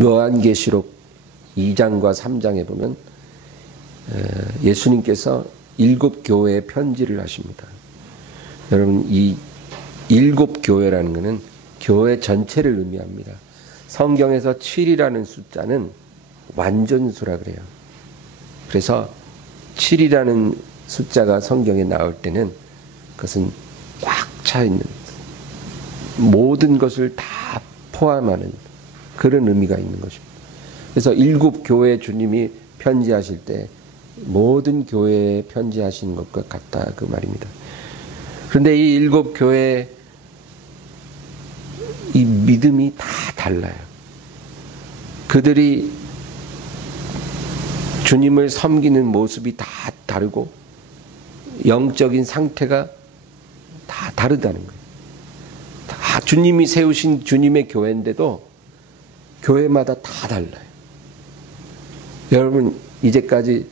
요한계시록 2장과 3장에 보면 예수님께서 7교회에 편지를 하십니다. 여러분, 이 7교회라는 것은 교회 전체를 의미합니다. 성경에서 7이라는 숫자는 완전수라 그래요. 그래서 7이라는 숫자가 성경에 나올 때는 그것은 꽉 차 있는, 모든 것을 다 포함하는 그런 의미가 있는 것입니다. 그래서 7교회 주님이 편지하실 때 모든 교회에 편지하신 것과 같다 그 말입니다. 그런데 이 7교회 이 믿음이 다 달라요. 그들이 주님을 섬기는 모습이 다 다르고 영적인 상태가 다 다르다는 거예요. 다 주님이 세우신 주님의 교회인데도 교회마다 다 달라요. 여러분, 이제까지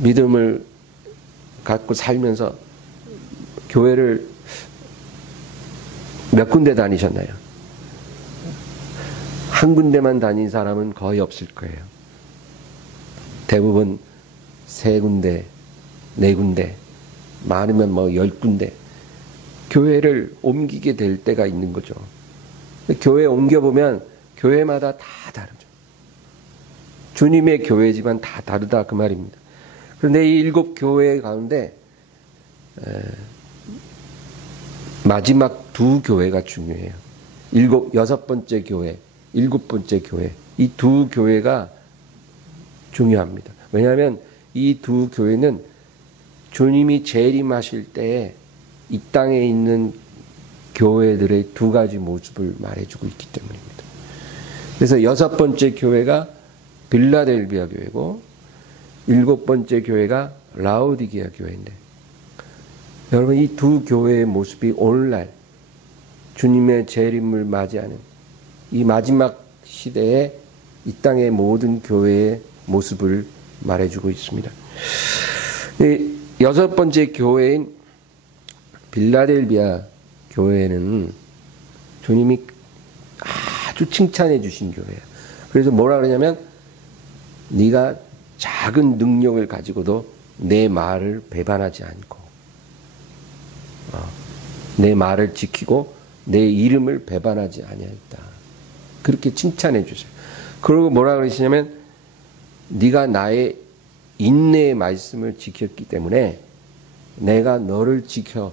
믿음을 갖고 살면서 교회를 몇 군데 다니셨나요? 한 군데만 다닌 사람은 거의 없을 거예요. 대부분 3군데, 4군데, 많으면 10군데 교회를 옮기게 될 때가 있는 거죠. 교회 옮겨보면 교회마다 다 다르죠. 주님의 교회지만 다 다르다 그 말입니다. 그런데 이 7교회 가운데 마지막 2교회가 중요해요. 6번째 교회, 7번째 교회, 이 2교회가 중요합니다. 왜냐하면 이 2교회는 주님이 재림하실 때에 이 땅에 있는 교회들의 2가지 모습을 말해주고 있기 때문입니다. 그래서 6번째 교회가 빌라델비아 교회고 7번째 교회가 라오디게아 교회인데, 여러분, 이 2교회의 모습이 오늘날 주님의 재림을 맞이하는 이 마지막 시대에 이 땅의 모든 교회의 모습을 말해주고 있습니다. 6번째 교회인 빌라델비아 교회는 주님이 아주 칭찬해 주신 교회예요. 그래서 뭐라 그러냐면, 네가 작은 능력을 가지고도 내 말을 배반하지 않고 내 말을 지키고 내 이름을 배반하지 아니하였다. 그렇게 칭찬해 주세요. 그리고 뭐라 그러시냐면, 네가 나의 인내의 말씀을 지켰기 때문에 내가 너를 지켜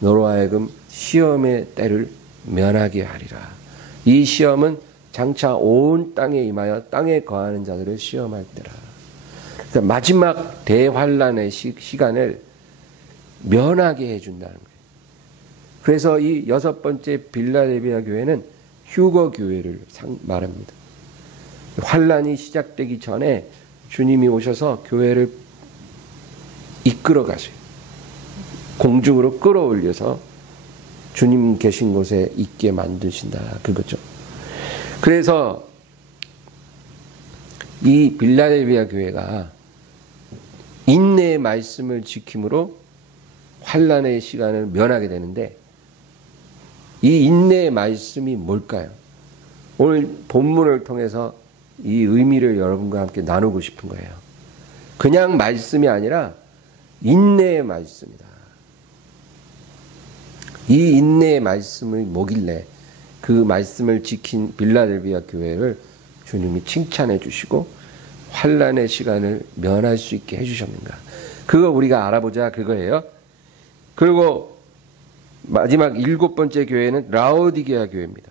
너로 하여금 시험의 때를 면하게 하리라. 이 시험은 장차 온 땅에 임하여 땅에 거하는 자들을 시험할 때라. 그러니까 마지막 대환란의 시간을 면하게 해준다는 거예요. 그래서 이 6번째 빌라델비아 교회는 휴거 교회를 말합니다. 환란이 시작되기 전에 주님이 오셔서 교회를 이끌어 가세요. 공중으로 끌어올려서 주님 계신 곳에 있게 만드신다 그거죠. 그래서 이 빌라델비아 교회가 인내의 말씀을 지킴으로 환란의 시간을 면하게 되는데, 이 인내의 말씀이 뭘까요? 오늘 본문을 통해서 이 의미를 여러분과 함께 나누고 싶은 거예요. 그냥 말씀이 아니라 인내의 말씀이다. 이 인내의 말씀이 뭐길래 그 말씀을 지킨 빌라델비아 교회를 주님이 칭찬해 주시고 환란의 시간을 면할 수 있게 해주셨는가? 그거 우리가 알아보자 그거예요. 그리고 마지막 7번째 교회는 라오디게아 교회입니다.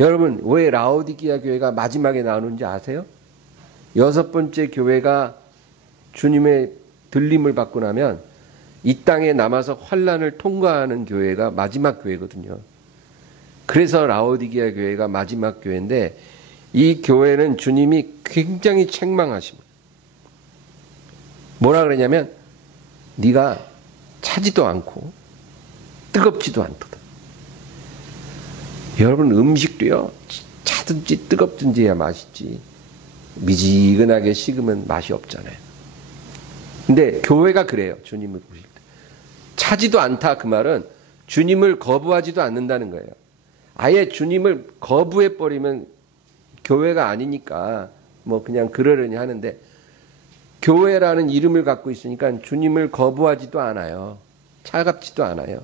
여러분, 왜 라오디게아 교회가 마지막에 나오는지 아세요? 6번째 교회가 주님의 들림을 받고 나면 이 땅에 남아서 환란을 통과하는 교회가 마지막 교회거든요. 그래서 라오디게아 교회가 마지막 교회인데, 이 교회는 주님이 굉장히 책망하십니다. 뭐라 그러냐면, 네가 차지도 않고 뜨겁지도 않도다. 여러분, 음식도요, 차든지 뜨겁든지 해야 맛있지, 미지근하게 식으면 맛이 없잖아요. 근데 교회가 그래요. 주님을 보실 때 차지도 않다 그 말은 주님을 거부하지도 않는다는 거예요. 아예 주님을 거부해 버리면 교회가 아니니까 뭐 그냥 그러려니 하는데 교회라는 이름을 갖고 있으니까 주님을 거부하지도 않아요. 차갑지도 않아요.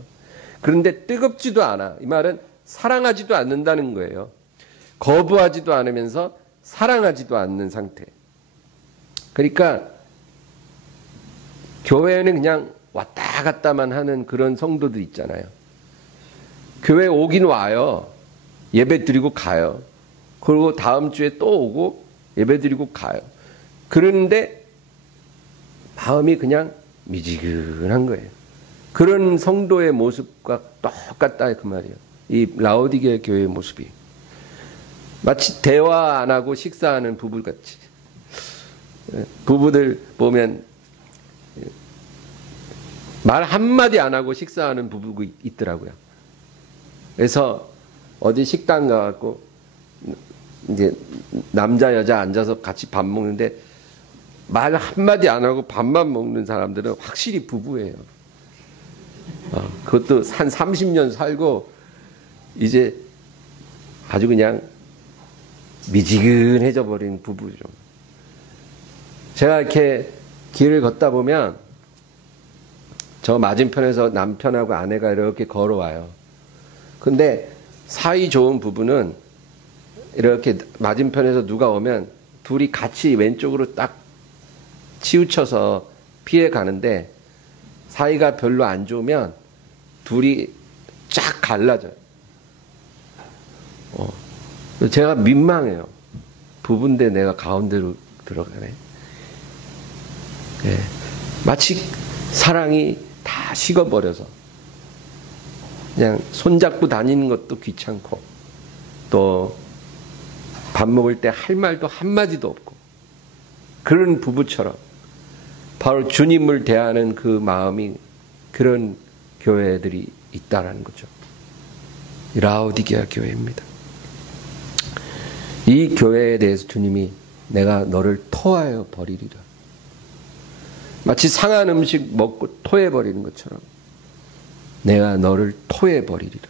그런데 뜨겁지도 않아. 이 말은 사랑하지도 않는다는 거예요. 거부하지도 않으면서 사랑하지도 않는 상태. 그러니까 교회는 그냥 왔다 갔다만 하는 그런 성도들 있잖아요. 교회 오긴 와요. 예배 드리고 가요. 그리고 다음 주에 또 오고 예배 드리고 가요. 그런데 마음이 그냥 미지근한 거예요. 그런 성도의 모습과 똑같다 그 말이에요. 이 라오디게 교회의 모습이. 마치 대화 안 하고 식사하는 부부같이. 부부들 보면 말 한마디 안 하고 식사하는 부부가 있더라고요. 그래서 어디 식당 가갖고 이제 남자 여자 앉아서 같이 밥 먹는데 말 한마디 안 하고 밥만 먹는 사람들은 확실히 부부예요. 그것도 한 30년 살고 이제 아주 그냥 미지근해져 버린 부부죠. 제가 이렇게 길을 걷다 보면 저 맞은편에서 남편하고 아내가 이렇게 걸어와요. 근데 사이 좋은 부부는 이렇게 맞은편에서 누가 오면 둘이 같이 왼쪽으로 딱 치우쳐서 피해 가는데 사이가 별로 안 좋으면 둘이 쫙 갈라져요. 제가 민망해요. 부부인데 내가 가운데로 들어가네. 네. 마치 사랑이 다 식어버려서 그냥 손잡고 다니는 것도 귀찮고 또 밥 먹을 때 할 말도 한마디도 없고 그런 부부처럼 바로 주님을 대하는 그 마음이 그런 교회들이 있다라는 거죠. 라오디게아 교회입니다. 이 교회에 대해서 주님이 내가 너를 토하여 버리리라. 마치 상한 음식 먹고 토해버리는 것처럼 내가 너를 토해버리리라.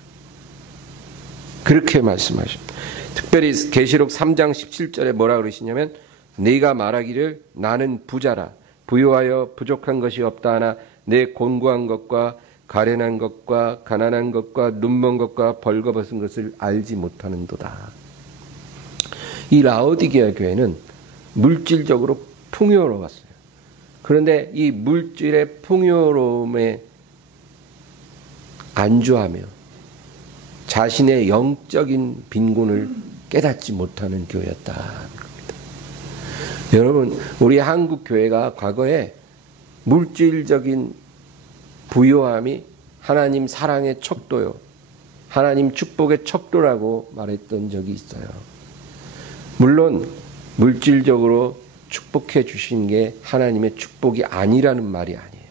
그렇게 말씀하십니다. 특별히 계시록 3장 17절에 뭐라 그러시냐면 네가 말하기를 나는 부자라 부유하여 부족한 것이 없다 하나 내 곤고한 것과 가련한 것과 가난한 것과 눈먼 것과 벌거벗은 것을 알지 못하는도다. 이 라오디게아 교회는 물질적으로 풍요로웠어요. 그런데 이 물질의 풍요로움에 안주하며 자신의 영적인 빈곤을 깨닫지 못하는 교회였다는 겁니다. 여러분, 우리 한국 교회가 과거에 물질적인 부요함이 하나님 사랑의 척도요, 하나님 축복의 척도라고 말했던 적이 있어요. 물론 물질적으로 축복해 주신 게 하나님의 축복이 아니라는 말이 아니에요.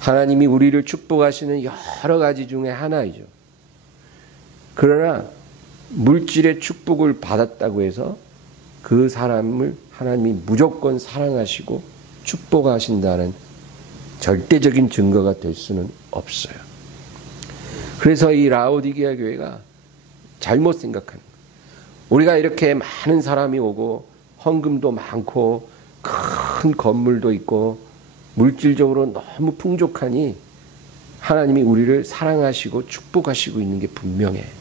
하나님이 우리를 축복하시는 여러 가지 중에 하나이죠. 그러나 물질의 축복을 받았다고 해서 그 사람을 하나님이 무조건 사랑하시고 축복하신다는 절대적인 증거가 될 수는 없어요. 그래서 이 라오디게아 교회가 잘못 생각하는 거예요. 우리가 이렇게 많은 사람이 오고 헌금도 많고 큰 건물도 있고 물질적으로 너무 풍족하니 하나님이 우리를 사랑하시고 축복하시고 있는 게 분명해.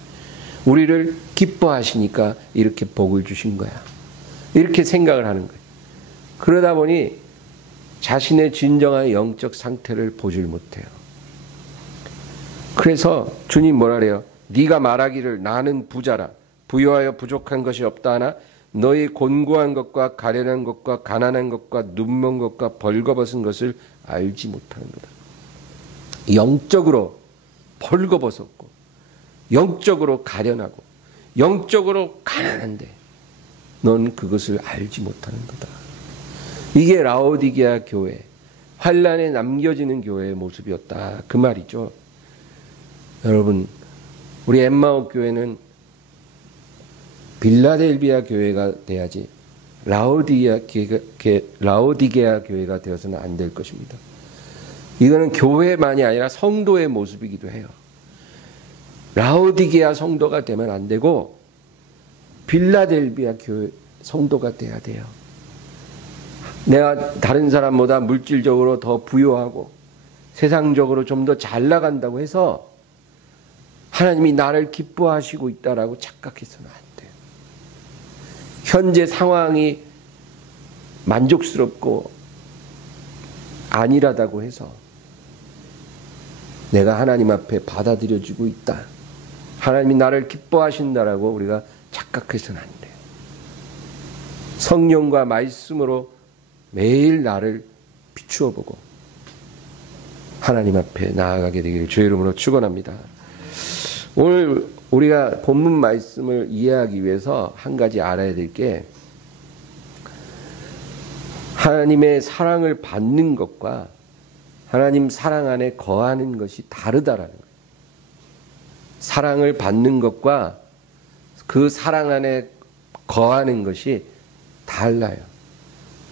우리를 기뻐하시니까 이렇게 복을 주신 거야. 이렇게 생각을 하는 거예요. 그러다 보니 자신의 진정한 영적 상태를 보질 못해요. 그래서 주님 뭐라 그래요? 네가 말하기를 나는 부자라 부유하여 부족한 것이 없다 하나 너희 곤고한 것과 가련한 것과 가난한 것과 눈먼 것과 벌거벗은 것을 알지 못하는 거다. 영적으로 벌거벗었고 영적으로 가련하고 영적으로 가난한데 넌 그것을 알지 못하는 거다. 이게 라오디게아 교회, 환란에 남겨지는 교회의 모습이었다. 그 말이죠. 여러분, 우리 엠마오 교회는 빌라델비아 교회가 돼야지 라오디게아 교회가 되어서는 안 될 것입니다. 이거는 교회만이 아니라 성도의 모습이기도 해요. 라오디게아 성도가 되면 안 되고 빌라델비아 교회 성도가 돼야 돼요. 내가 다른 사람보다 물질적으로 더 부유하고 세상적으로 좀 더 잘 나간다고 해서 하나님이 나를 기뻐하시고 있다라고 착각해서는 안 돼요. 현재 상황이 만족스럽고 안일하다고 해서 내가 하나님 앞에 받아들여지고 있다, 하나님이 나를 기뻐하신다라고 우리가 착각해서는 안 돼요. 성령과 말씀으로 매일 나를 비추어 보고 하나님 앞에 나아가게 되기를 주의 이름으로 축원합니다. 오늘 우리가 본문 말씀을 이해하기 위해서 한 가지 알아야 될 게, 하나님의 사랑을 받는 것과 하나님 사랑 안에 거하는 것이 다르다라는 거예요. 사랑을 받는 것과 그 사랑 안에 거하는 것이 달라요.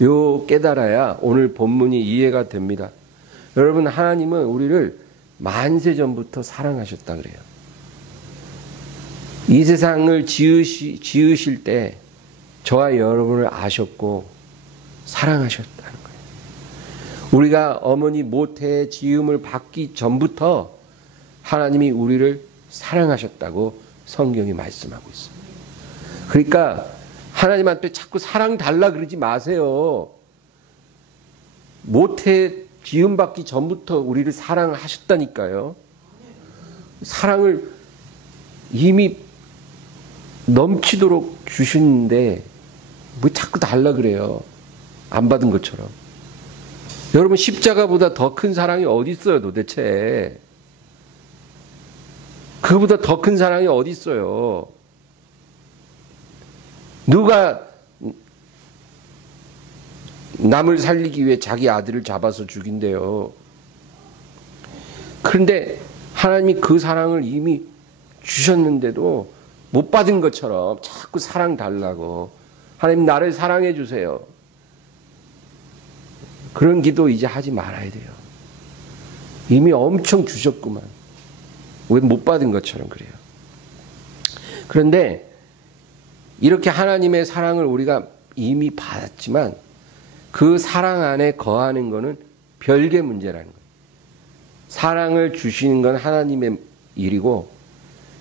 요 깨달아야 오늘 본문이 이해가 됩니다. 여러분, 하나님은 우리를 만세 전부터 사랑하셨다 그래요. 이 세상을 지으실 때 저와 여러분을 아셨고 사랑하셨다는 거예요. 우리가 어머니 모태의 지음을 받기 전부터 하나님이 우리를 사랑하셨다고 성경이 말씀하고 있습니다. 그러니까 하나님한테 자꾸 사랑 달라 그러지 마세요. 모태 지음 받기 전부터 우리를 사랑하셨다니까요. 사랑을 이미 넘치도록 주시는데 뭐 자꾸 달라 그래요. 안 받은 것처럼. 여러분, 십자가보다 더 큰 사랑이 어디 있어요 도대체? 그보다 더 큰 사랑이 어디 있어요? 누가 남을 살리기 위해 자기 아들을 잡아서 죽인대요. 그런데 하나님이 그 사랑을 이미 주셨는데도 못 받은 것처럼 자꾸 사랑 달라고, 하나님 나를 사랑해 주세요, 그런 기도 이제 하지 말아야 돼요. 이미 엄청 주셨구만. 왜 못 받은 것처럼 그래요. 그런데 이렇게 하나님의 사랑을 우리가 이미 받았지만 그 사랑 안에 거하는 것은 별개 문제라는 거예요. 사랑을 주시는 건 하나님의 일이고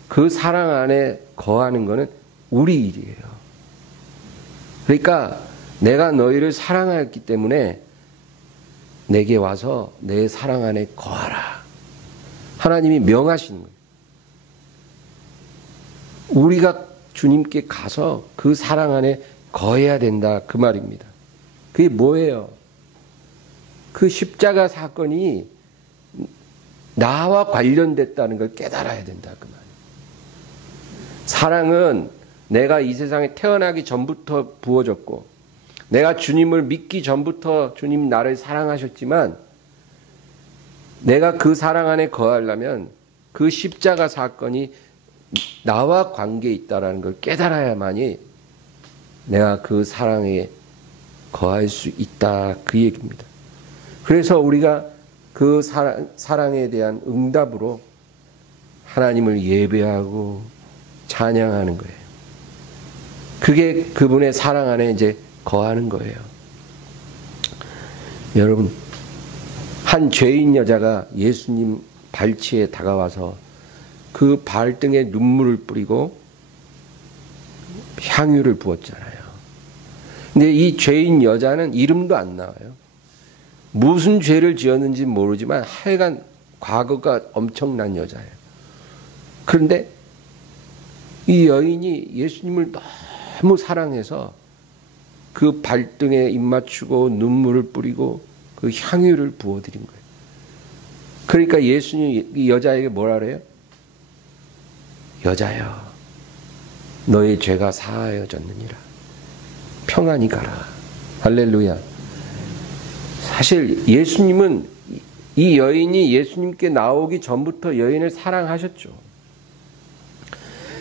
그 사랑 안에 거하는 것은 우리 일이에요. 그러니까 내가 너희를 사랑하였기 때문에 내게 와서 내 사랑 안에 거하라, 하나님이 명하시는 거예요. 우리가 주님께 가서 그 사랑 안에 거해야 된다, 그 말입니다. 그게 뭐예요? 그 십자가 사건이 나와 관련됐다는 걸 깨달아야 된다, 그 말. 사랑은 내가 이 세상에 태어나기 전부터 부어졌고 내가 주님을 믿기 전부터 주님 나를 사랑하셨지만 내가 그 사랑 안에 거하려면 그 십자가 사건이 나와 관계에 있다는 걸 깨달아야만이 내가 그 사랑에 거할 수 있다, 그 얘기입니다. 그래서 우리가 그 사랑에 대한 응답으로 하나님을 예배하고 찬양하는 거예요. 그게 그분의 사랑 안에 이제 거하는 거예요. 여러분, 한 죄인 여자가 예수님 발치에 다가와서 그 발등에 눈물을 뿌리고 향유를 부었잖아요. 근데 이 죄인 여자는 이름도 안 나와요. 무슨 죄를 지었는지 모르지만 하여간 과거가 엄청난 여자예요. 그런데 이 여인이 예수님을 너무 사랑해서 그 발등에 입 맞추고 눈물을 뿌리고 그 향유를 부어드린 거예요. 그러니까 예수님이 이 여자에게 뭐라 그래요? 여자여, 너의 죄가 사하여졌느니라. 평안히 가라. 할렐루야. 사실 예수님은 이 여인이 예수님께 나오기 전부터 여인을 사랑하셨죠.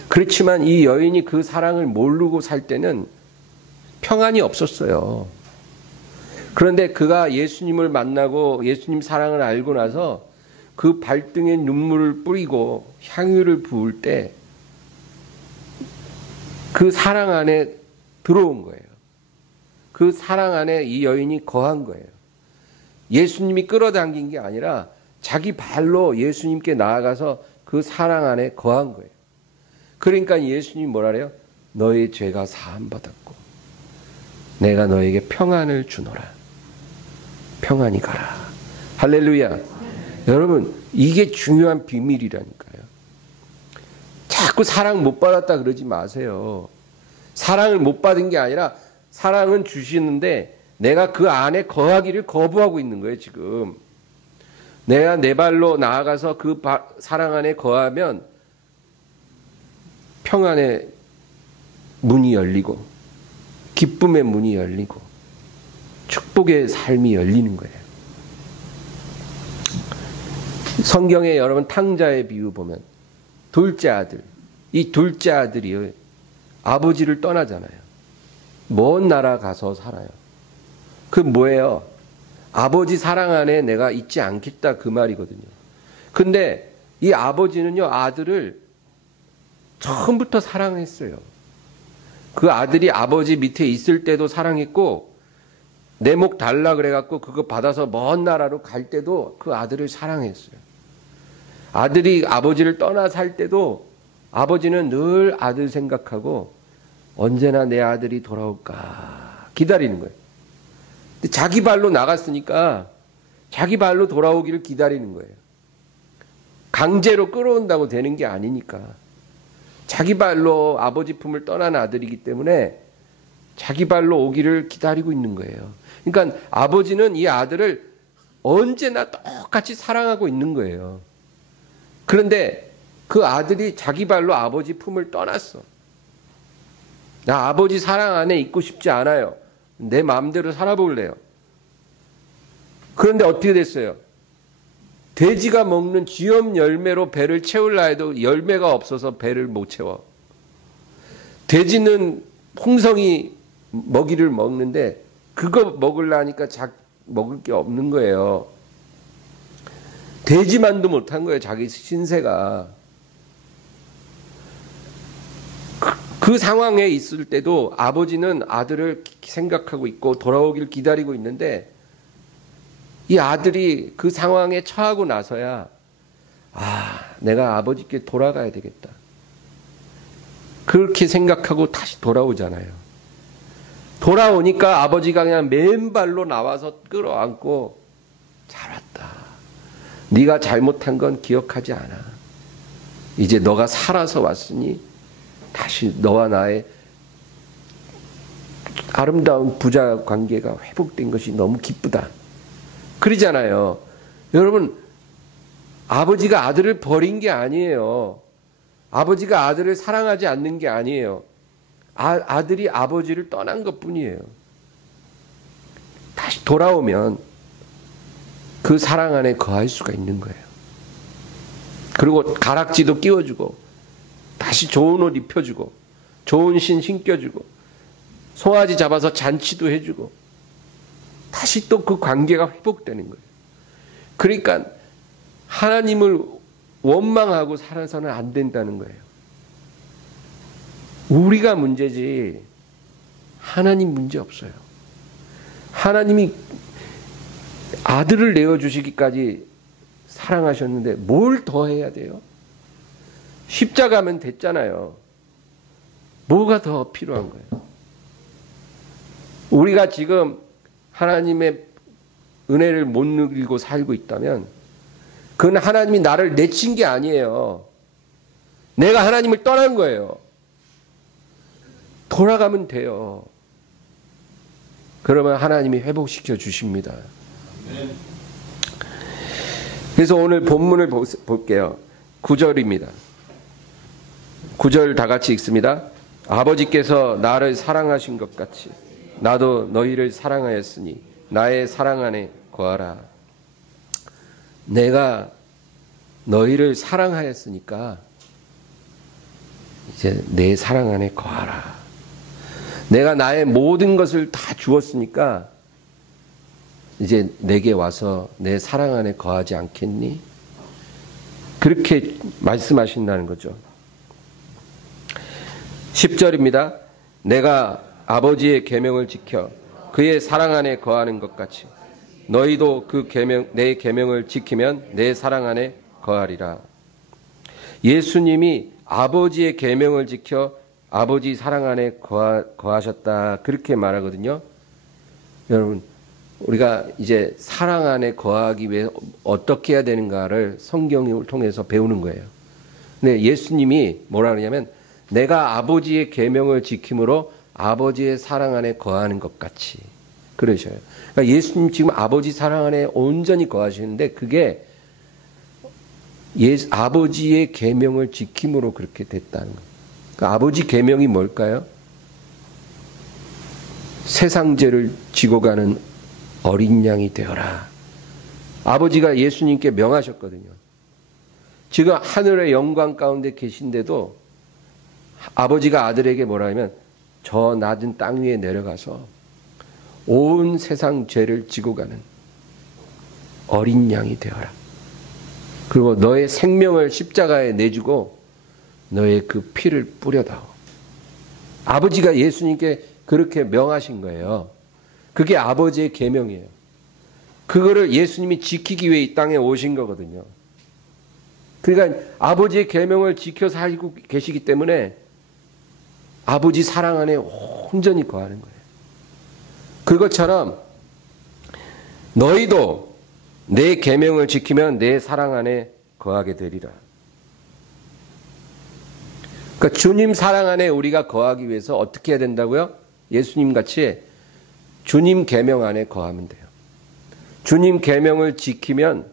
그렇지만 이 여인이 그 사랑을 모르고 살 때는 평안이 없었어요. 그런데 그가 예수님을 만나고 예수님 사랑을 알고 나서 그 발등에 눈물을 뿌리고 향유를 부을 때 그 사랑 안에 들어온 거예요. 그 사랑 안에 이 여인이 거한 거예요. 예수님이 끌어당긴 게 아니라 자기 발로 예수님께 나아가서 그 사랑 안에 거한 거예요. 그러니까 예수님이 뭐라 그래요? 너의 죄가 사함받았고 내가 너에게 평안을 주노라. 평안히 가라. 할렐루야. 여러분, 이게 중요한 비밀이라니까요. 자꾸 사랑 못 받았다 그러지 마세요. 사랑을 못 받은 게 아니라 사랑은 주시는데 내가 그 안에 거하기를 거부하고 있는 거예요, 지금. 내가 내 발로 나아가서 그 사랑 안에 거하면 평안의 문이 열리고 기쁨의 문이 열리고 축복의 삶이 열리는 거예요. 성경에 여러분 탕자의 비유 보면 둘째 아들, 이 둘째 아들이 아버지를 떠나잖아요. 먼 나라 가서 살아요. 그 뭐예요? 아버지 사랑 안에 내가 있지 않겠다 그 말이거든요. 근데 이 아버지는요, 아들을 처음부터 사랑했어요. 그 아들이 아버지 밑에 있을 때도 사랑했고 내 목 달라 그래갖고 그거 받아서 먼 나라로 갈 때도 그 아들을 사랑했어요. 아들이 아버지를 떠나 살 때도 아버지는 늘 아들 생각하고 언제나 내 아들이 돌아올까 기다리는 거예요. 근데 자기 발로 나갔으니까 자기 발로 돌아오기를 기다리는 거예요. 강제로 끌어온다고 되는 게 아니니까. 자기 발로 아버지 품을 떠난 아들이기 때문에 자기 발로 오기를 기다리고 있는 거예요. 그러니까 아버지는 이 아들을 언제나 똑같이 사랑하고 있는 거예요. 그런데 그 아들이 자기 발로 아버지 품을 떠났어. 나 아버지 사랑 안에 있고 싶지 않아요. 내 마음대로 살아볼래요. 그런데 어떻게 됐어요? 돼지가 먹는 쥐염 열매로 배를 채울라 해도 열매가 없어서 배를 못 채워. 돼지는 풍성히 먹이를 먹는데 그거 먹으려니까 먹을 게 없는 거예요. 돼지만도 못한 거예요. 자기 신세가. 그 상황에 있을 때도 아버지는 아들을 생각하고 있고 돌아오길 기다리고 있는데 이 아들이 그 상황에 처하고 나서야 내가 아버지께 돌아가야 되겠다. 그렇게 생각하고 다시 돌아오잖아요. 돌아오니까 아버지가 그냥 맨발로 나와서 끌어안고 잘 왔다. 네가 잘못한 건 기억하지 않아. 이제 너가 살아서 왔으니 다시 너와 나의 아름다운 부자 관계가 회복된 것이 너무 기쁘다. 그러잖아요. 여러분, 아버지가 아들을 버린 게 아니에요. 아버지가 아들을 사랑하지 않는 게 아니에요. 아들이 아버지를 떠난 것뿐이에요. 다시 돌아오면 그 사랑 안에 거할 수가 있는 거예요. 그리고 가락지도 끼워주고 다시 좋은 옷 입혀주고 좋은 신 신겨주고 송아지 잡아서 잔치도 해주고 다시 또 그 관계가 회복되는 거예요. 그러니까 하나님을 원망하고 살아서는 안 된다는 거예요. 우리가 문제지 하나님 문제 없어요. 하나님이 아들을 내어주시기까지 사랑하셨는데 뭘 더 해야 돼요? 십자가면 됐잖아요. 뭐가 더 필요한 거예요? 우리가 지금 하나님의 은혜를 못 누리고 살고 있다면 그건 하나님이 나를 내친 게 아니에요. 내가 하나님을 떠난 거예요. 돌아가면 돼요. 그러면 하나님이 회복시켜 주십니다. 그래서 오늘 본문을 볼게요. 9절입니다. 9절 다 같이 읽습니다. 아버지께서 나를 사랑하신 것 같이 나도 너희를 사랑하였으니 나의 사랑 안에 거하라. 내가 너희를 사랑하였으니까 이제 내 사랑 안에 거하라. 내가 나의 모든 것을 다 주었으니까 이제 내게 와서 내 사랑 안에 거하지 않겠니? 그렇게 말씀하신다는 거죠. 10절입니다. 내가 아버지의 계명을 지켜 그의 사랑 안에 거하는 것 같이 너희도 그 계명, 내 계명을 지키면 내 사랑 안에 거하리라. 예수님이 아버지의 계명을 지켜 아버지 사랑 안에 거하셨다, 그렇게 말하거든요. 여러분, 우리가 이제 사랑 안에 거하기 위해 어떻게 해야 되는가를 성경을 통해서 배우는 거예요. 근데 예수님이 뭐라 그러냐면 내가 아버지의 계명을 지킴으로 아버지의 사랑 안에 거하는 것 같이 그러셔요. 그러니까 예수님 지금 아버지 사랑 안에 온전히 거하시는데 그게 아버지의 계명을 지킴으로 그렇게 됐다는 거예요. 그러니까 아버지 계명이 뭘까요? 세상 죄를 지고 가는 어린 양이 되어라. 아버지가 예수님께 명하셨거든요. 지금 하늘의 영광 가운데 계신데도 아버지가 아들에게 뭐라 하면 저 낮은 땅 위에 내려가서 온 세상 죄를 지고 가는 어린 양이 되어라. 그리고 너의 생명을 십자가에 내주고 너의 그 피를 뿌려다오. 아버지가 예수님께 그렇게 명하신 거예요. 그게 아버지의 계명이에요. 그거를 예수님이 지키기 위해 이 땅에 오신 거거든요. 그러니까 아버지의 계명을 지켜 살고 계시기 때문에 아버지 사랑 안에 온전히 거하는 거예요. 그것처럼 너희도 내 계명을 지키면 내 사랑 안에 거하게 되리라. 그러니까 주님 사랑 안에 우리가 거하기 위해서 어떻게 해야 된다고요? 예수님 같이 주님 계명 안에 거하면 돼요. 주님 계명을 지키면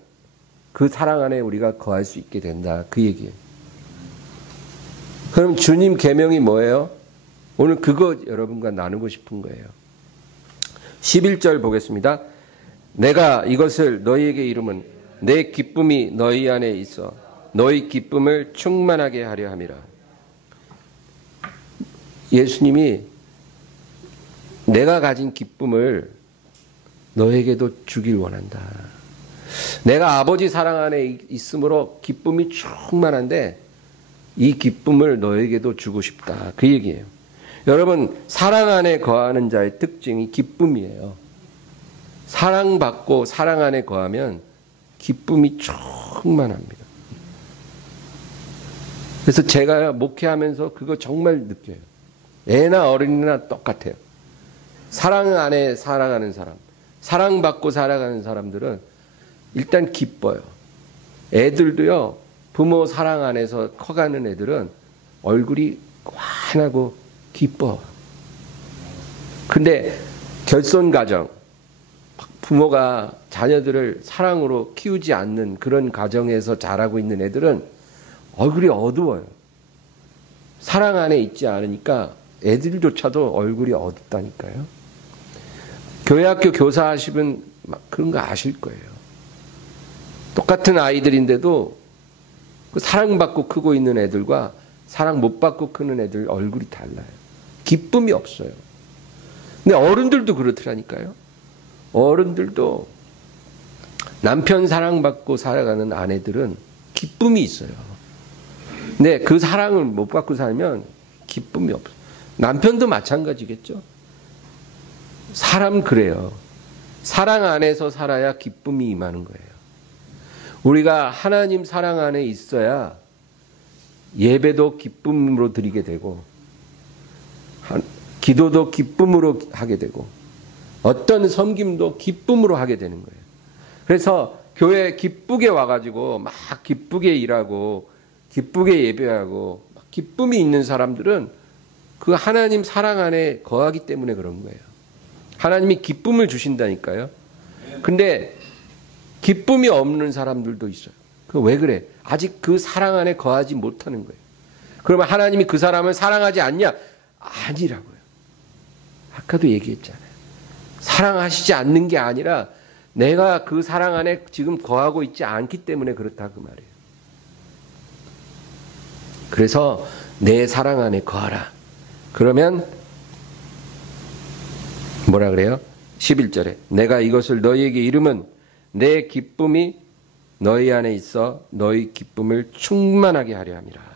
그 사랑 안에 우리가 거할 수 있게 된다, 그 얘기예요. 그럼 주님 계명이 뭐예요? 오늘 그거 여러분과 나누고 싶은 거예요. 11절 보겠습니다. 내가 이것을 너희에게 이름은 내 기쁨이 너희 안에 있어 너희 기쁨을 충만하게 하려 함이라. 예수님이 내가 가진 기쁨을 너에게도 주길 원한다. 내가 아버지 사랑 안에 있으므로 기쁨이 충만한데 이 기쁨을 너에게도 주고 싶다, 그 얘기예요. 여러분, 사랑 안에 거하는 자의 특징이 기쁨이에요. 사랑받고 사랑 안에 거하면 기쁨이 충만합니다. 그래서 제가 목회하면서 그거 정말 느껴요. 애나 어린이나 똑같아요. 사랑 안에 살아가는 사람, 사랑받고 살아가는 사람들은 일단 기뻐요. 애들도요, 부모 사랑 안에서 커가는 애들은 얼굴이 환하고 기뻐. 근데 결손 가정, 부모가 자녀들을 사랑으로 키우지 않는 그런 가정에서 자라고 있는 애들은 얼굴이 어두워요. 사랑 안에 있지 않으니까 애들조차도 얼굴이 어둡다니까요. 교회학교 교사 하시면 그런 거 아실 거예요. 똑같은 아이들인데도 그 사랑받고 크고 있는 애들과 사랑 못 받고 크는 애들 얼굴이 달라요. 기쁨이 없어요. 근데 어른들도 그렇더라니까요. 어른들도 남편 사랑받고 살아가는 아내들은 기쁨이 있어요. 근데 그 사랑을 못 받고 살면 기쁨이 없어요. 남편도 마찬가지겠죠. 사람 그래요. 사랑 안에서 살아야 기쁨이 임하는 거예요. 우리가 하나님 사랑 안에 있어야 예배도 기쁨으로 드리게 되고 기도도 기쁨으로 하게 되고 어떤 섬김도 기쁨으로 하게 되는 거예요. 그래서 교회에 기쁘게 와가지고 막 기쁘게 일하고 기쁘게 예배하고 막 기쁨이 있는 사람들은 그 하나님 사랑 안에 거하기 때문에 그런 거예요. 하나님이 기쁨을 주신다니까요. 근데 기쁨이 없는 사람들도 있어요. 그 왜 그래? 아직 그 사랑 안에 거하지 못하는 거예요. 그러면 하나님이 그 사람을 사랑하지 않냐? 아니라고요. 아까도 얘기했잖아요. 사랑하시지 않는 게 아니라 내가 그 사랑 안에 지금 거하고 있지 않기 때문에 그렇다, 그 말이에요. 그래서 내 사랑 안에 거하라. 그러면 뭐라 그래요? 11절에 내가 이것을 너희에게 이름은 내 기쁨이 너희 안에 있어 너희 기쁨을 충만하게 하려 함이라.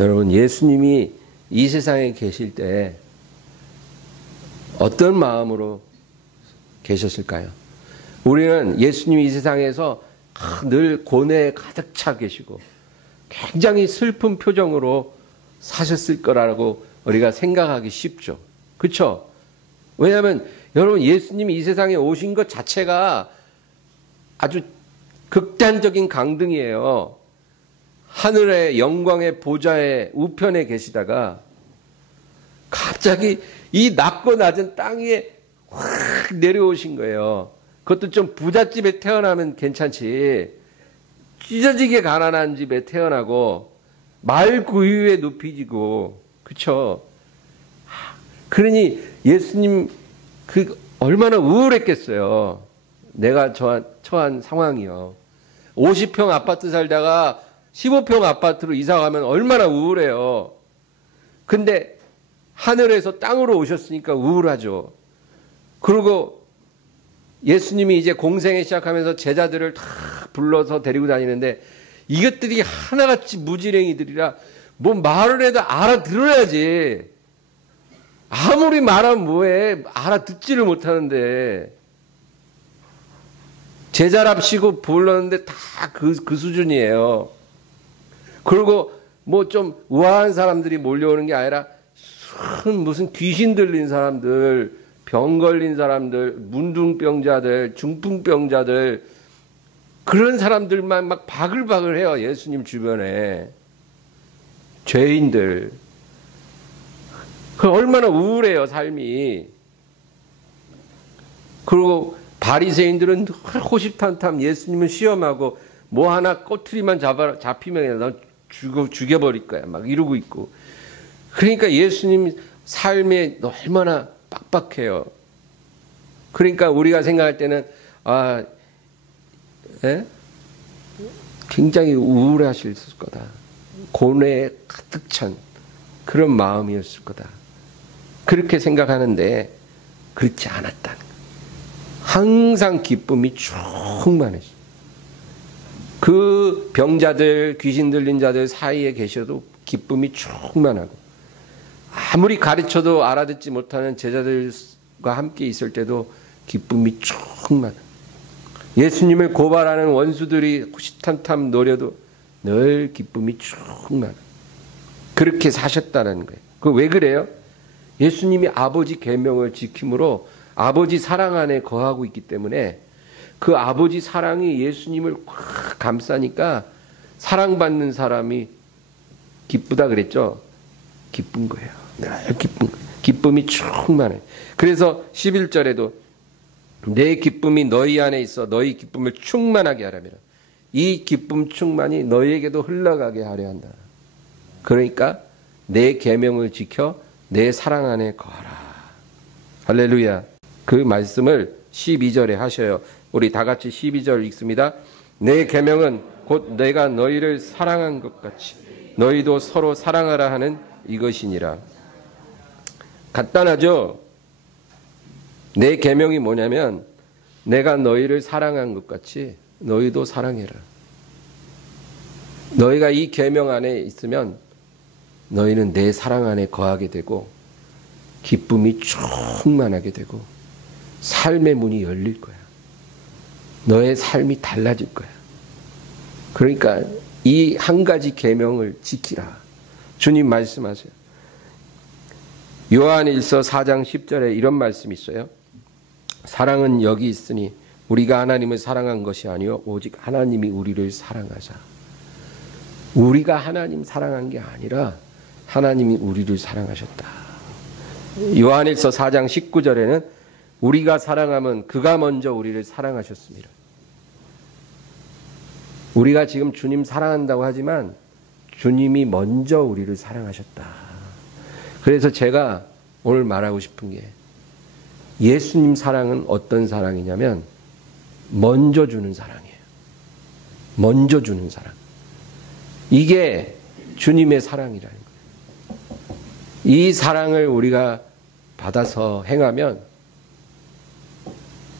여러분, 예수님이 이 세상에 계실 때 어떤 마음으로 계셨을까요? 우리는 예수님이 이 세상에서 늘 고뇌에 가득 차 계시고 굉장히 슬픈 표정으로 사셨을 거라고 우리가 생각하기 쉽죠. 그렇죠? 왜냐하면 여러분, 예수님이 이 세상에 오신 것 자체가 아주 극단적인 강등이에요. 하늘의 영광의 보좌의 우편에 계시다가 갑자기 이 낮고 낮은 땅 위에 확 내려오신 거예요. 그것도 좀 부잣집에 태어나면 괜찮지. 찢어지게 가난한 집에 태어나고 말 구유에 눕히지고, 그쵸? 그러니 예수님 얼마나 우울했겠어요. 내가 처한 상황이요. 50평 아파트 살다가 15평 아파트로 이사 가면 얼마나 우울해요. 근데 하늘에서 땅으로 오셨으니까 우울하죠. 그리고 예수님이 이제 공생에 시작하면서 제자들을 다 불러서 데리고 다니는데 이것들이 하나같이 무지랭이들이라 뭐 말을 해도 알아들어야지. 아무리 말하면 뭐해. 알아듣지를 못하는데. 제자랍시고 불렀는데 다 그 수준이에요. 그리고 뭐 좀 우아한 사람들이 몰려오는 게 아니라 무슨 귀신 들린 사람들, 병 걸린 사람들, 문둥병자들, 중풍병자들, 그런 사람들만 막 바글바글 해요. 예수님 주변에. 죄인들. 얼마나 우울해요, 삶이. 그리고 바리새인들은 호시탐탐 예수님은 시험하고 뭐 하나 꼬투리만 잡히면 너 죽여버릴 거야. 막 이러고 있고. 그러니까 예수님 삶에 얼마나 빡빡해요. 그러니까 우리가 생각할 때는 굉장히 우울하실 거다. 고뇌에 가득 찬 그런 마음이었을 거다. 그렇게 생각하는데 그렇지 않았다는 거예요. 항상 기쁨이 충만했어요. 그 병자들, 귀신 들린 자들 사이에 계셔도 기쁨이 충만하고, 아무리 가르쳐도 알아듣지 못하는 제자들과 함께 있을 때도 기쁨이 충만하고, 예수님을 고발하는 원수들이 호시탐탐 노려도 늘 기쁨이 충만하고, 그렇게 사셨다는 거예요. 그 왜 그래요? 예수님이 아버지 계명을 지킴으로 아버지 사랑 안에 거하고 있기 때문에 그 아버지 사랑이 예수님을 확 감싸니까 사랑받는 사람이 기쁘다 그랬죠? 기쁜 거예요. 늘 기쁜 거예요. 기쁨이 충만해. 그래서 11절에도 내 기쁨이 너희 안에 있어 너희 기쁨을 충만하게 하라며, 이 기쁨 충만이 너희에게도 흘러가게 하려 한다. 그러니까 내 계명을 지켜 내 사랑 안에 거하라. 할렐루야. 그 말씀을 12절에 하셔요. 우리 다 같이 12절 읽습니다. 내 계명은 곧 내가 너희를 사랑한 것 같이 너희도 서로 사랑하라 하는 이것이니라. 간단하죠? 내 계명이 뭐냐면 내가 너희를 사랑한 것 같이 너희도 사랑해라. 너희가 이 계명 안에 있으면 너희는 내 사랑 안에 거하게 되고 기쁨이 충만하게 되고 삶의 문이 열릴 거야. 너의 삶이 달라질 거야. 그러니까 이 한 가지 계명을 지키라. 주님 말씀하세요. 요한일서 4장 10절에 이런 말씀이 있어요. 사랑은 여기 있으니 우리가 하나님을 사랑한 것이 아니요 오직 하나님이 우리를 사랑하사. 우리가 하나님 사랑한 게 아니라 하나님이 우리를 사랑하셨다. 요한일서 4장 19절에는 우리가 사랑하면 그가 먼저 우리를 사랑하셨습니다. 우리가 지금 주님 사랑한다고 하지만 주님이 먼저 우리를 사랑하셨다. 그래서 제가 오늘 말하고 싶은 게, 예수님 사랑은 어떤 사랑이냐면 먼저 주는 사랑이에요. 먼저 주는 사랑. 이게 주님의 사랑이라는 거예요. 이 사랑을 우리가 받아서 행하면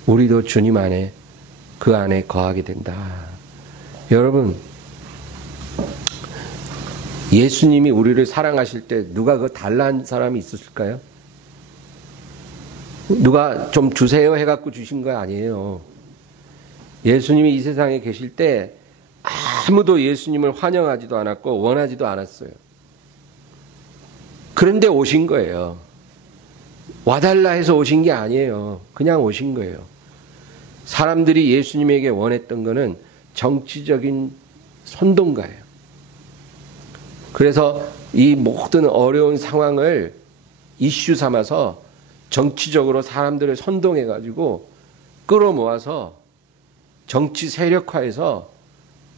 우리도 주님 안에, 그 안에 거하게 된다. 여러분, 예수님이 우리를 사랑하실 때 누가 그 달라한 사람이 있었을까요? 누가 좀 주세요 해갖고 주신 거 아니에요. 예수님이 이 세상에 계실 때 아무도 예수님을 환영하지도 않았고 원하지도 않았어요. 그런데 오신 거예요. 와달라 해서 오신 게 아니에요. 그냥 오신 거예요. 사람들이 예수님에게 원했던 거는 정치적인 선동가예요. 그래서 이 모든 어려운 상황을 이슈 삼아서 정치적으로 사람들을 선동해가지고 끌어모아서 정치 세력화해서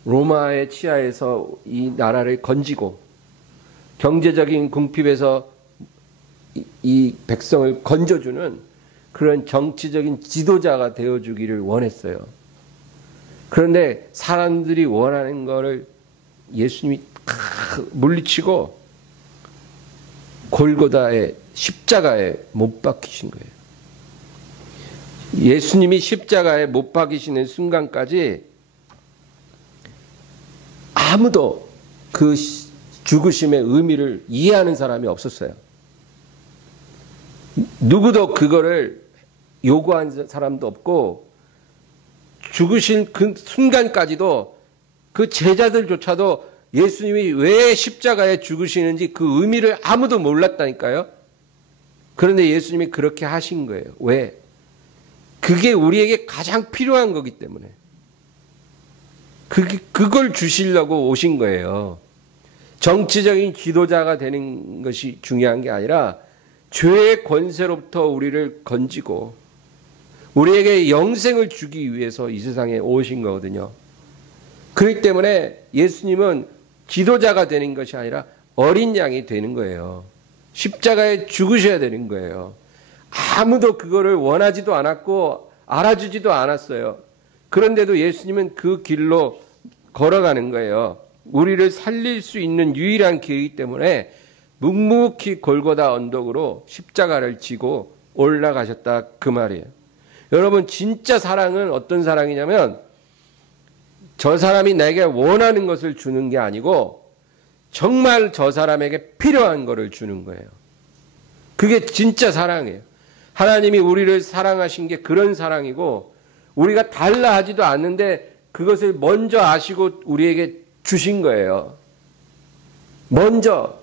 로마의 치하에서 이 나라를 건지고 경제적인 궁핍에서 이 백성을 건져주는 그런 정치적인 지도자가 되어주기를 원했어요. 그런데 사람들이 원하는 거를 예수님이 물리치고 골고다의 십자가에 못 박히신 거예요. 예수님이 십자가에 못 박히시는 순간까지 아무도 그 죽으심의 의미를 이해하는 사람이 없었어요. 누구도 그거를 요구한 사람도 없고 죽으신 그 순간까지도 그 제자들조차도 예수님이 왜 십자가에 죽으시는지 그 의미를 아무도 몰랐다니까요. 그런데 예수님이 그렇게 하신 거예요. 왜? 그게 우리에게 가장 필요한 거기 때문에. 그걸 주시려고 오신 거예요. 정치적인 지도자가 되는 것이 중요한 게 아니라 죄의 권세로부터 우리를 건지고 우리에게 영생을 주기 위해서 이 세상에 오신 거거든요. 그렇기 때문에 예수님은 지도자가 되는 것이 아니라 어린 양이 되는 거예요. 십자가에 죽으셔야 되는 거예요. 아무도 그거를 원하지도 않았고 알아주지도 않았어요. 그런데도 예수님은 그 길로 걸어가는 거예요. 우리를 살릴 수 있는 유일한 길이기 때문에 묵묵히 골고다 언덕으로 십자가를 지고 올라가셨다 그 말이에요. 여러분 진짜 사랑은 어떤 사랑이냐면 저 사람이 내게 원하는 것을 주는 게 아니고 정말 저 사람에게 필요한 것을 주는 거예요. 그게 진짜 사랑이에요. 하나님이 우리를 사랑하신 게 그런 사랑이고 우리가 달라 하지도 않는데 그것을 먼저 아시고 우리에게 주신 거예요. 먼저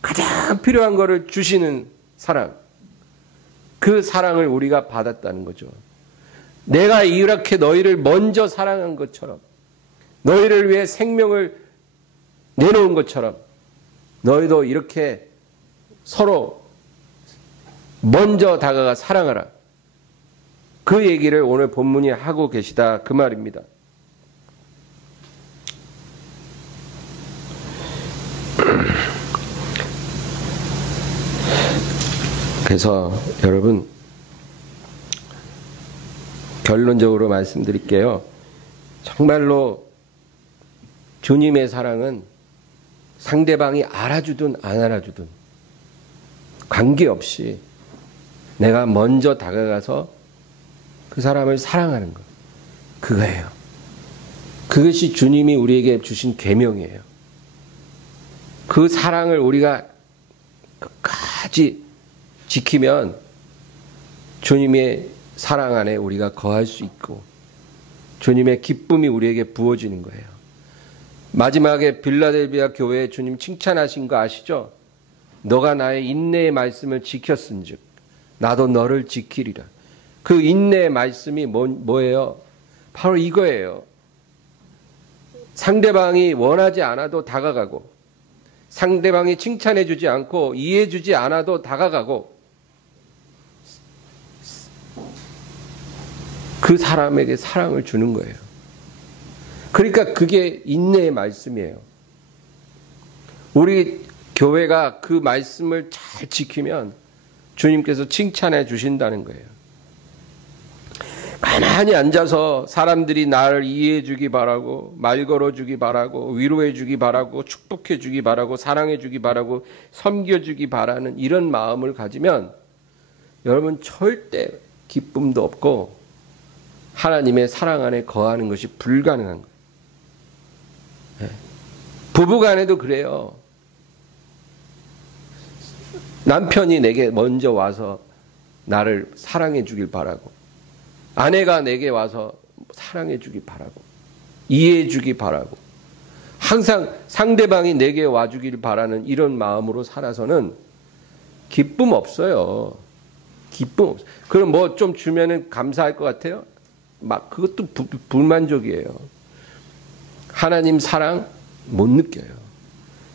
가장 필요한 것을 주시는 사랑. 그 사랑을 우리가 받았다는 거죠. 내가 이렇게 너희를 먼저 사랑한 것처럼 너희를 위해 생명을 내놓은 것처럼 너희도 이렇게 서로 먼저 다가가 사랑하라. 그 얘기를 오늘 본문이 하고 계시다 그 말입니다. 그래서 여러분 결론적으로 말씀드릴게요. 정말로 주님의 사랑은 상대방이 알아주든 안 알아주든 관계없이 내가 먼저 다가가서 그 사람을 사랑하는 것. 그거예요. 그것이 주님이 우리에게 주신 계명이에요. 그 사랑을 우리가 끝까지 지키면 주님의 사랑 안에 우리가 거할 수 있고 주님의 기쁨이 우리에게 부어지는 거예요. 마지막에 빌라델비아 교회에 주님 칭찬하신 거 아시죠? 너가 나의 인내의 말씀을 지켰은즉 나도 너를 지키리라. 그 인내의 말씀이 뭐예요? 바로 이거예요. 상대방이 원하지 않아도 다가가고 상대방이 칭찬해 주지 않고 이해해 주지 않아도 다가가고 그 사람에게 사랑을 주는 거예요. 그러니까 그게 인내의 말씀이에요. 우리 교회가 그 말씀을 잘 지키면 주님께서 칭찬해 주신다는 거예요. 가만히 앉아서 사람들이 나를 이해해 주기 바라고 말 걸어 주기 바라고 위로해 주기 바라고 축복해 주기 바라고 사랑해 주기 바라고 섬겨 주기 바라는 이런 마음을 가지면 여러분 절대 기쁨도 없고 하나님의 사랑 안에 거하는 것이 불가능한 거예요. 부부간에도 그래요. 남편이 내게 먼저 와서 나를 사랑해 주길 바라고, 아내가 내게 와서 사랑해 주길 바라고, 이해해 주길 바라고, 항상 상대방이 내게 와주길 바라는 이런 마음으로 살아서는 기쁨 없어요. 기쁨 없어요. 그럼 뭐 좀 주면은 감사할 것 같아요? 막 그것도 불만족이에요. 하나님 사랑 못 느껴요.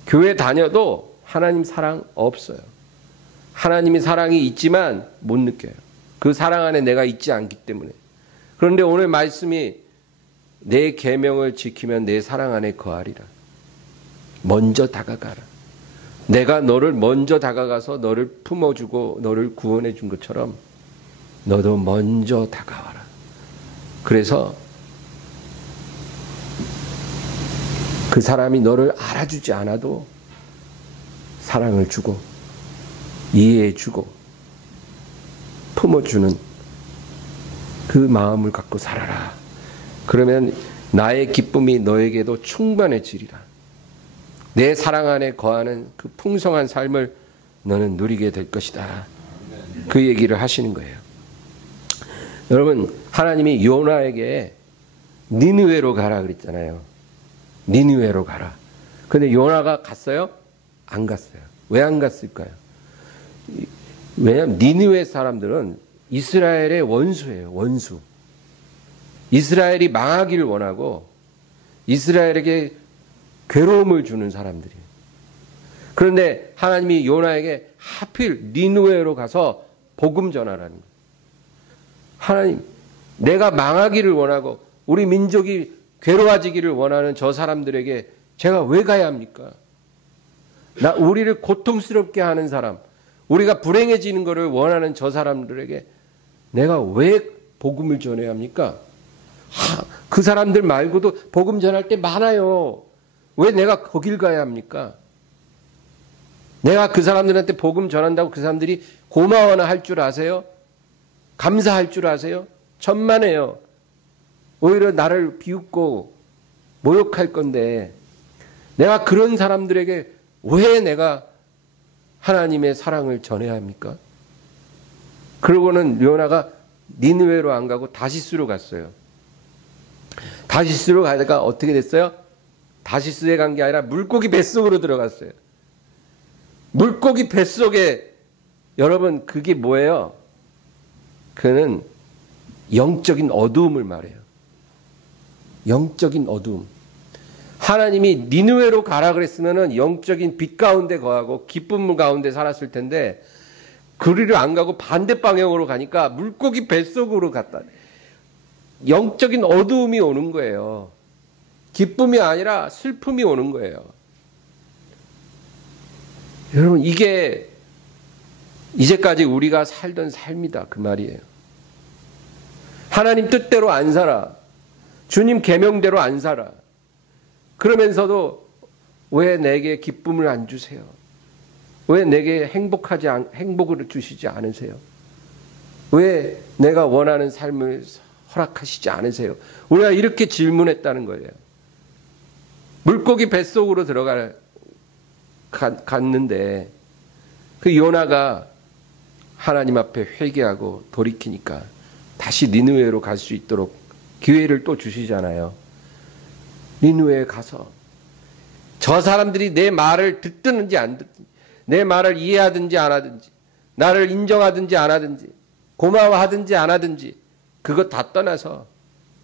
교회 다녀도 하나님 사랑 없어요. 하나님의 사랑이 있지만 못 느껴요. 그 사랑 안에 내가 있지 않기 때문에. 그런데 오늘 말씀이 내 계명을 지키면 내 사랑 안에 거하리라. 먼저 다가가라. 내가 너를 먼저 다가가서 너를 품어주고 너를 구원해 준 것처럼 너도 먼저 다가와라. 그래서 그 사람이 너를 알아주지 않아도 사랑을 주고 이해해 주고 품어주는 그 마음을 갖고 살아라. 그러면 나의 기쁨이 너에게도 충만해지리라. 내 사랑 안에 거하는 그 풍성한 삶을 너는 누리게 될 것이다. 그 얘기를 하시는 거예요. 여러분, 하나님이 요나에게 니느웨로 가라 그랬잖아요. 니느웨로 가라. 근데 요나가 갔어요? 안 갔어요. 왜 안 갔을까요? 왜냐하면 니느웨 사람들은 이스라엘의 원수예요. 원수. 이스라엘이 망하기를 원하고 이스라엘에게 괴로움을 주는 사람들이에요. 그런데 하나님이 요나에게 하필 니느웨로 가서 복음 전하라는 거예요. 하나님, 내가 망하기를 원하고 우리 민족이 괴로워지기를 원하는 저 사람들에게 제가 왜 가야 합니까? 우리를 고통스럽게 하는 사람, 우리가 불행해지는 것을 원하는 저 사람들에게 내가 왜 복음을 전해야 합니까? 그 사람들 말고도 복음 전할 때 많아요. 왜 내가 거길 가야 합니까? 내가 그 사람들한테 복음 전한다고 그 사람들이 고마워나 할 줄 아세요? 감사할 줄 아세요? 천만에요. 오히려 나를 비웃고 모욕할 건데 내가 그런 사람들에게 왜 내가 하나님의 사랑을 전해야 합니까? 그러고는 요나가 니느웨로 안 가고 다시스로 갔어요. 다시스로 가다가 어떻게 됐어요? 다시스에 간 게 아니라 물고기 뱃속으로 들어갔어요. 물고기 뱃속에, 여러분, 그게 뭐예요? 그는 영적인 어두움을 말해요. 영적인 어두움. 하나님이 니느웨로 가라 그랬으면은 영적인 빛 가운데 거하고 기쁨 가운데 살았을 텐데 그리로 안 가고 반대 방향으로 가니까 물고기 뱃속으로 갔다. 영적인 어두움이 오는 거예요. 기쁨이 아니라 슬픔이 오는 거예요. 여러분, 이게 이제까지 우리가 살던 삶이다, 그 말이에요. 하나님 뜻대로 안 살아. 주님 계명대로 안 살아. 그러면서도 왜 내게 기쁨을 안 주세요? 왜 내게 행복을 주시지 않으세요? 왜 내가 원하는 삶을 허락하시지 않으세요? 우리가 이렇게 질문했다는 거예요. 물고기 뱃속으로 갔는데 그 요나가 하나님 앞에 회개하고 돌이키니까 다시 니느웨로 갈 수 있도록 기회를 또 주시잖아요. 니느웨에 가서 저 사람들이 내 말을 듣든지 안 듣든지, 내 말을 이해하든지 안 하든지, 나를 인정하든지 안 하든지, 고마워하든지 안 하든지, 그거 다 떠나서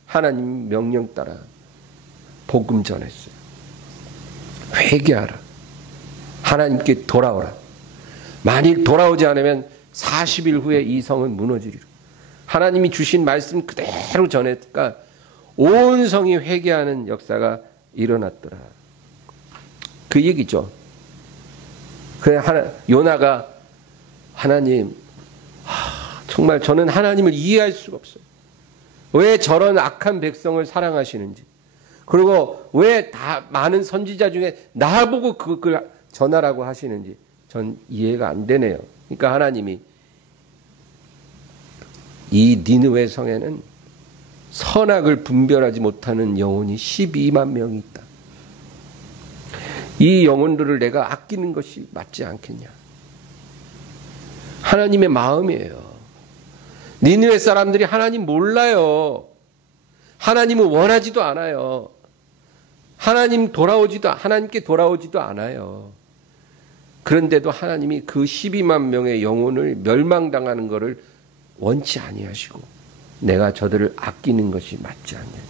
하나님 명령 따라 복음 전했어요. 회개하라. 하나님께 돌아오라. 만일 돌아오지 않으면 40일 후에 이 성은 무너지리라. 하나님이 주신 말씀 그대로 전했으니까 온 성이 회개하는 역사가 일어났더라. 그 얘기죠. 그래, 요나가 하나님, 정말 저는 하나님을 이해할 수가 없어요. 왜 저런 악한 백성을 사랑하시는지, 그리고 왜 다 많은 선지자 중에 나보고 그걸 전하라고 하시는지 전 이해가 안 되네요. 그러니까 하나님이 이 니느웨 성에는 선악을 분별하지 못하는 영혼이 12만 명이 있다. 이 영혼들을 내가 아끼는 것이 맞지 않겠냐. 하나님의 마음이에요. 니느웨 사람들이 하나님 몰라요. 하나님을 원하지도 않아요. 하나님께 돌아오지도 않아요. 그런데도 하나님이 그 12만 명의 영혼을 멸망당하는 것을 원치 아니하시고 내가 저들을 아끼는 것이 맞지 않냐.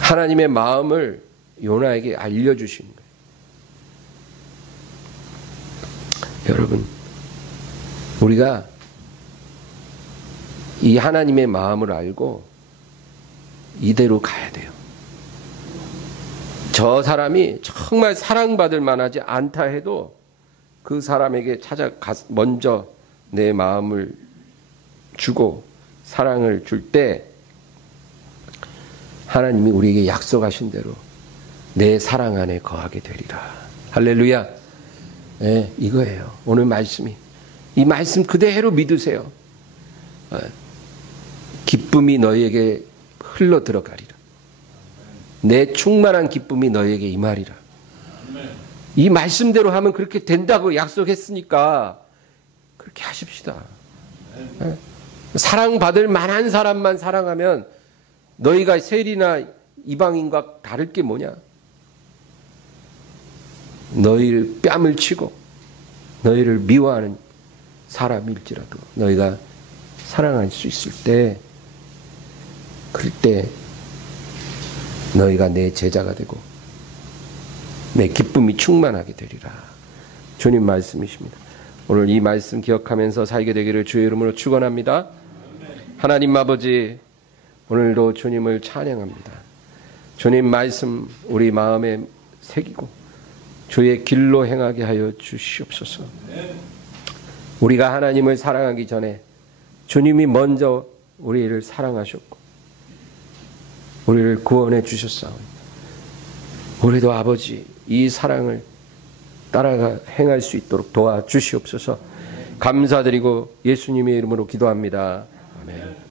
하나님의 마음을 요나에게 알려주신 거예요. 여러분, 우리가 이 하나님의 마음을 알고 이대로 가야 돼요. 저 사람이 정말 사랑받을 만하지 않다 해도 그 사람에게 먼저 내 마음을 주고 사랑을 줄 때 하나님이 우리에게 약속하신 대로 내 사랑 안에 거하게 되리라. 할렐루야. 네, 이거예요. 오늘 말씀이. 이 말씀 그대로 믿으세요. 기쁨이 너희에게 흘러 들어가리라. 내 충만한 기쁨이 너희에게 임하리라. 이 말씀대로 하면 그렇게 된다고 약속했으니까 그렇게 하십시다. 사랑받을 만한 사람만 사랑하면 너희가 세리나 이방인과 다를 게 뭐냐? 너희를 뺨을 치고 너희를 미워하는 사람일지라도 너희가 사랑할 수 있을 때, 그럴 때 너희가 내 제자가 되고 내 기쁨이 충만하게 되리라. 주님 말씀이십니다. 오늘 이 말씀 기억하면서 살게 되기를 주의 이름으로 축원합니다. 하나님 아버지, 오늘도 주님을 찬양합니다. 주님 말씀 우리 마음에 새기고 주의 길로 행하게 하여 주시옵소서. 우리가 하나님을 사랑하기 전에 주님이 먼저 우리를 사랑하셨고 우리를 구원해 주셨사오니 우리도 아버지 이 사랑을 따라가 행할 수 있도록 도와주시옵소서. 감사드리고 예수님의 이름으로 기도합니다. 아멘.